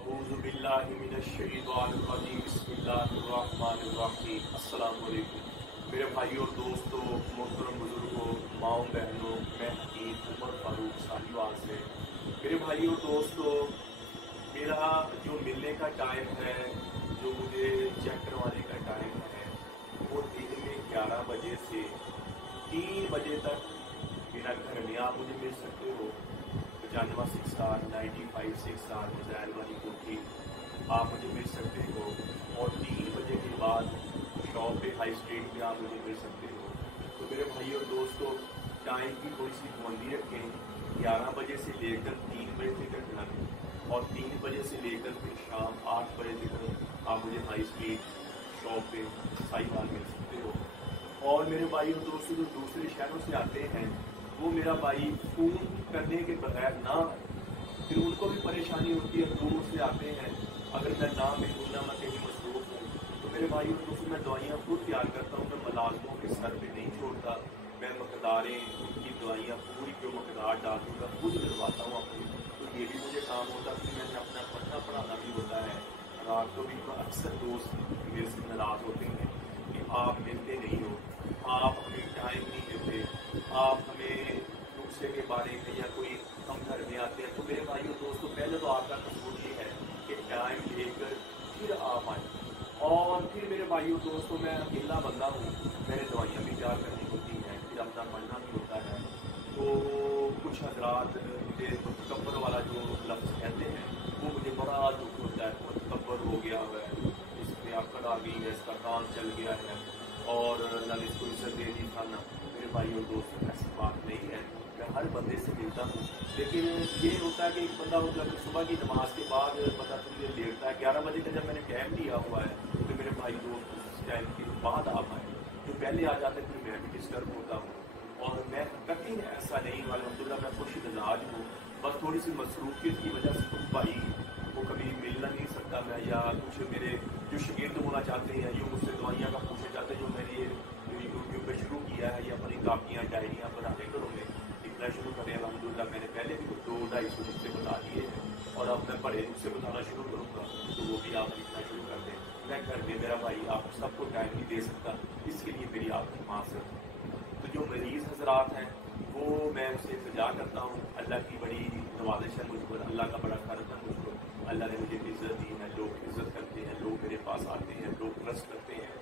अऊज़ु बिल्लाहि मिनश्शैतानिर्रजीम बिस्मिल्लाहिर्रहमानिर्रहीम। अस्सलाम वालेकुम मेरे भाई और दोस्तों, मोहतरम बुजुर्गों, माओ बहनों, मैं हकीम उमर फारूक साहिवाल से। मेरे भाई और दोस्तों, मेरा जो मिलने का टाइम है, जो मुझे चेक करवाने का टाइम है, वो दिन में 11 बजे से 3 बजे तक मेरा घर में आप मुझे मिल सकते हो। 95 6 95 6 मज़ाइल वाली कोठी आप मुझे मिल सकते हो। और 3 बजे के बाद शॉप पे हाई स्ट्रीट में आप मुझे मिल सकते हो। तो मेरे भाई और दोस्तों, टाइम की थोड़ी सी पाबंदी रखें। 11 बजे से लेकर 3 बजे तक घर, और 3 बजे से लेकर फिर शाम 8 बजे तक आप मुझे हाई स्ट्रीट शॉप पे साहिवाल मिल सकते हो। और मेरे भाई और दोस्तों जो दूसरे शहरों से आते हैं, वो मेरा भाई फ़ोन करने के बगैर ना, फिर उनको भी परेशानी होती है। दूर से आते हैं, अगर मैं ना मिलूँ, ना मैं कहीं मसरूफ़ हूँ, तो मेरे भाई और दोस्तों मैं दवाइयाँ खुद तैयार करता हूँ। मैं मुलाजमों के सर पे नहीं छोड़ता। मैं मकदारें, उनकी दवाइयाँ पूरी जो मकदार डाल दूँगा खुद डलवाता हूँ अपनी। तो ये भी मुझे काम होता है। फिर मैंने अपना पढ़ना पढ़ाना भी होता है। रात को भी अक्सर दोस्त मेरे से नाराज़ होते हैं कि आप मिलते नहीं हो, आप हमें टाइम नहीं देते, आप हमें नुस्खे के बारे में या कोई हम घर में आते हैं। तो मेरे भाई और दोस्तों, पहले तो आपका कसूर ये है कि टाइम लेकर फिर आप आए। और फिर मेरे भाई और दोस्तों, मैं अकेला बंदा हूँ, मैंने दवाइयाँ भी तैयार करनी होती हैं, फिर अपना पढ़ना भी होता है। तो कुछ हजरात मुझे मुतकब्बर वाला जो लफ्ज़ कहते हैं, वो मुझे बड़ा दुख होता है। मुतकब्बर हो गया हुआ है, इसमें अकड़ आ गई है, इसका काम चल गया है और न इसको इज्जत दे दी खाना। मेरे भाई और दोस्तों, ऐसी बात नहीं है। मैं हर बंदे से मिलता हूँ, लेकिन ये होता है कि एक बंदा होता है सुबह की नमाज के बाद बंदा थोड़ी देर लेटता है। 11 बजे का जब मैंने टाइम दिया हुआ है, तो मेरे भाई दोस्त उस टाइम के बाद आ पाए। जो पहले आ जाते फिर मैं भी डिस्टर्ब होता हूँ। और मैं कभी ऐसा नहीं, अल्हम्दुलिल्लाह मैं खुश मिजाज हूँ। बस थोड़ी सी मसरूफियत की वजह से कुछ भाई वो कभी मिलना नहीं सकता मैं, या कुछ मेरे जो शागिर्द होना चाहते हैं, जो मुझसे दवाइयाँ का पूछना चाहते हैं, जो मैंने ये यूट्यूब पे शुरू किया है, या अपनी कापियाँ डायरियाँ बनाने घरों में लिखना शुरू करें। अल्हम्दुलिल्लाह मैंने पहले भी 200-250 नुस्खे बता दिए हैं, और अब मैं बड़े नुस्खे बताना शुरू करूँगा, तो वो भी आप लिखना शुरू कर दें। मैं घर में, मेरा भाई आप सबको टाइम नहीं दे सकता, इसके लिए मेरी आपकी माफ़। तो जो मरीज़ हजरात हैं, वो मैं उसे इल्तिजा करता हूँ। अल्लाह की बड़ी नवाजिश है मुझ पर, अल्लाह का बड़ा कर्म है मुझ पर। अल्लाह ने मुझे इज़्ज़त दी है, लोग इज़्ज़त करते हैं, लोग मेरे पास आते हैं, लोग ट्रस्ट करते हैं।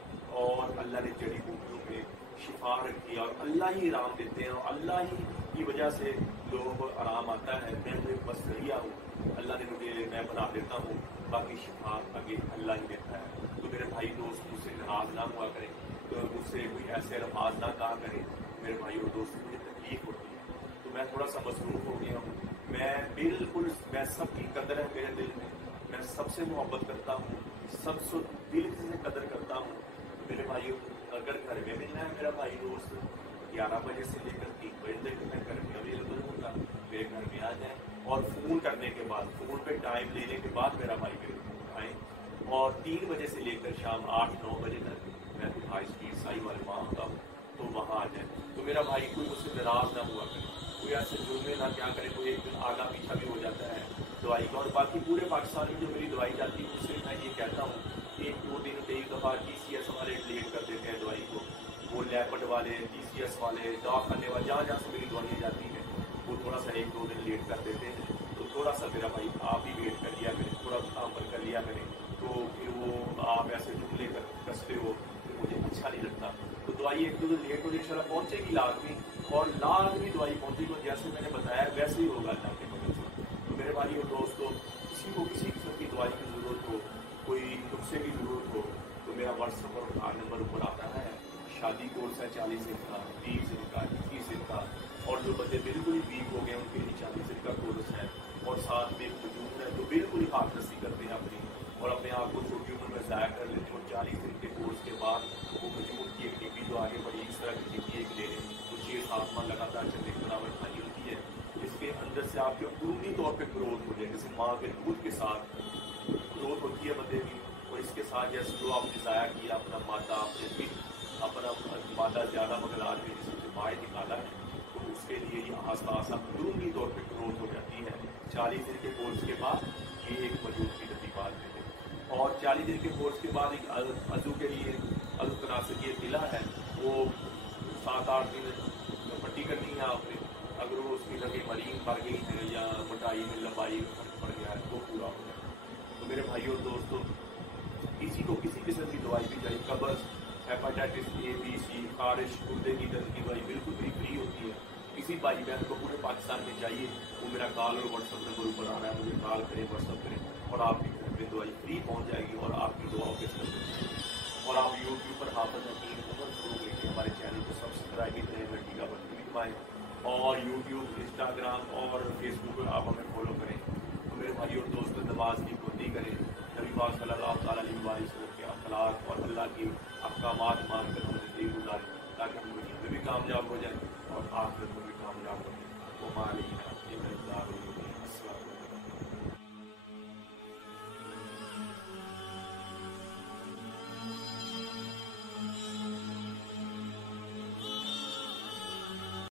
और अल्लाह ने जड़ी बूटियों में शिफा रखी है, और अल्लाह ही आराम देते हैं, और अल्लाह ही की वजह से लोगों को आराम आता है। मैं तो एक बस जरिया हूँ, अल्लाह ने मुझे, मैं बना देता हूँ, बाकी शिफा आगे अल्लाह ही देता है। तो मेरे भाई दोस्त मुझसे नाराज़ ना हुआ करें, तो मुझसे कोई ऐसे अल्फाज ना कहा करें। मेरे भाई और दोस्तों, मुझे तकलीफ होती है, तो मैं थोड़ा सा मसरूफ़ हो गया हूँ। मैं सबकी कदर है मेरे दिल में, मैं सबसे मोहब्बत करता हूँ, सबसे दिल से कदर करता हूँ। तो मेरे भाई, अगर घर में मिलना है मेरा भाई दोस्त, 11 बजे से लेकर 3 बजे तक मैं घर में अवेलेबल होगा, मेरे घर में आ जाए। और फ़ोन करने के बाद, फ़ोन पे टाइम लेने के बाद मेरा भाई मेरे आए। और 3 बजे से लेकर शाम 8-9 बजे तक मैं हाई स्ट्रीट साहिवाल वहाँ होता हूँ, तो वहाँ आ जाए। तो मेरा भाई कोई मुझसे नाराज़ ना हुआ करे, कोई ऐसे जुर्मे ना क्या करे, कोई एक दिन आगा पीछा भी हो जाता है दवाई का। और बाकी पूरे पाकिस्तान में जो मेरी दवाई जाती है, उससे मैं ये कहता हूँ, 1-2 दिन कई दफ़ा TCS वाले लेट कर देते हैं दवाई को। वो लैपट वाले, TCS वाले, दवाखाने वाले, जहाँ जहाँ से मेरी दवाइयाँ जाती हैं, वो थोड़ा सा 1-2 दिन लेट कर देते हैं। तो थोड़ा सा मेरा भाई आप ही वेट कर लिया करें, थोड़ा काम पर कर लिया करें। तो फिर वो आप ऐसे जुमले कसते हो, तो मुझे अच्छा नहीं लगता। तो दवाई 1-2 दिन लेट हो इंशाल्लाह पहुँचेगी लाजमी, और लाजमी दवाई पहुँचेगी। जैसे मैंने बताया वैसे ही होगा अल्लाह के मदद से। तो मेरे भाई और दोस्तों, किसी को किसी किस्म की दवाई की ज़रूरत हो, कोई नुस्खे की ज़रूरत हो, तो मेरा व्हाट्सएप और आधार नंबर ऊपर आता है। शादी कोर्स है 40 दिन का, 30 दिन का, 21 दिन का। और जो बंदे बिल्कुल ही वीक हो गए, उनके लिए 40 दिन का कोर्स है। और साथ में वजूद है जो बिल्कुल ही हाथ रस्सी करते हैं अपनी, और अपने आप को छोटी उम्र में ज़ाया कर लेते हैं। और 40 दिन के कोर्स के बाद वो वजूद की एक टिप्पी जो आगे बढ़ी, इस तरह की टिप्पी एक ले लें, तो 6-7 माह लगातार चलने के बराबर खानी होती है। इसके अंदर से आपके अंदरूनी तौर पर ग्रोथ हो जाए, जैसे माँ के दूध के साथ ग्रोथ होती है बंदे की। और इसके साथ जैसे जो आपने ज़ाया किया अपना मादा, अपने अपना मादा ज़्यादा मगर आदमी जिससे माए निकाला है, आस्ता आस्ता अंदरूनी तौर पर ग्रोथ हो जाती है। 40 दिन के कोर्स के बाद ये एक मजबूत की तदीबात है। और 40 दिन के कोर्स के बाद एक अजू के लिए अजू तनासर ये किला है, वो 7-8 दिन पट्टी करनी है आपने। अगर वो उसकी लगे मरीन पड़ गई है या मोटाई में लंबाई में फर्क पड़ गया है तो पूरा हो जाए। तो मेरे भाइयों और दोस्तों, किसी को किसी किस्म की दवाई भी चाहिए, कब्ज़, हेपेटाइटिस A, B, C, खारिश, गुर्दे की दर्द की दवाई बिल्कुल भी फ्री होती है। किसी भाई बहन को पूरे पाकिस्तान में चाहिए, वो मेरा कॉल और व्हाट्सअप नंबर ऊपर आ रहा है, मुझे कॉल करें, व्हाट्सअप करें और आपके घर पे दवाई फ्री पहुंच जाएगी और आपकी दुआओं के साथ। और आप यूट्यूब पर हाफिज हकीम उमर फरूक लिखें, हमारे चैनल को सब्सक्राइब भी करें, घंटी का बटन भी दबाएं और यूट्यूब, इंस्टाग्राम और फेसबुक पर आप हमें फॉलो करें। तो मेरे भाई और दोस्तों, नमाज की पाबंदी करें, नबी पाक सल्लल्लाहु अलैहि वसल्लम के अखलाक और अल्लाह की अहकामात मान कर हम ज़िंदगी गुजारें, ताकि हम दुनिया में भी कामयाब हो जाएं और आखिरत में भी कामयाब हो जाएं। वो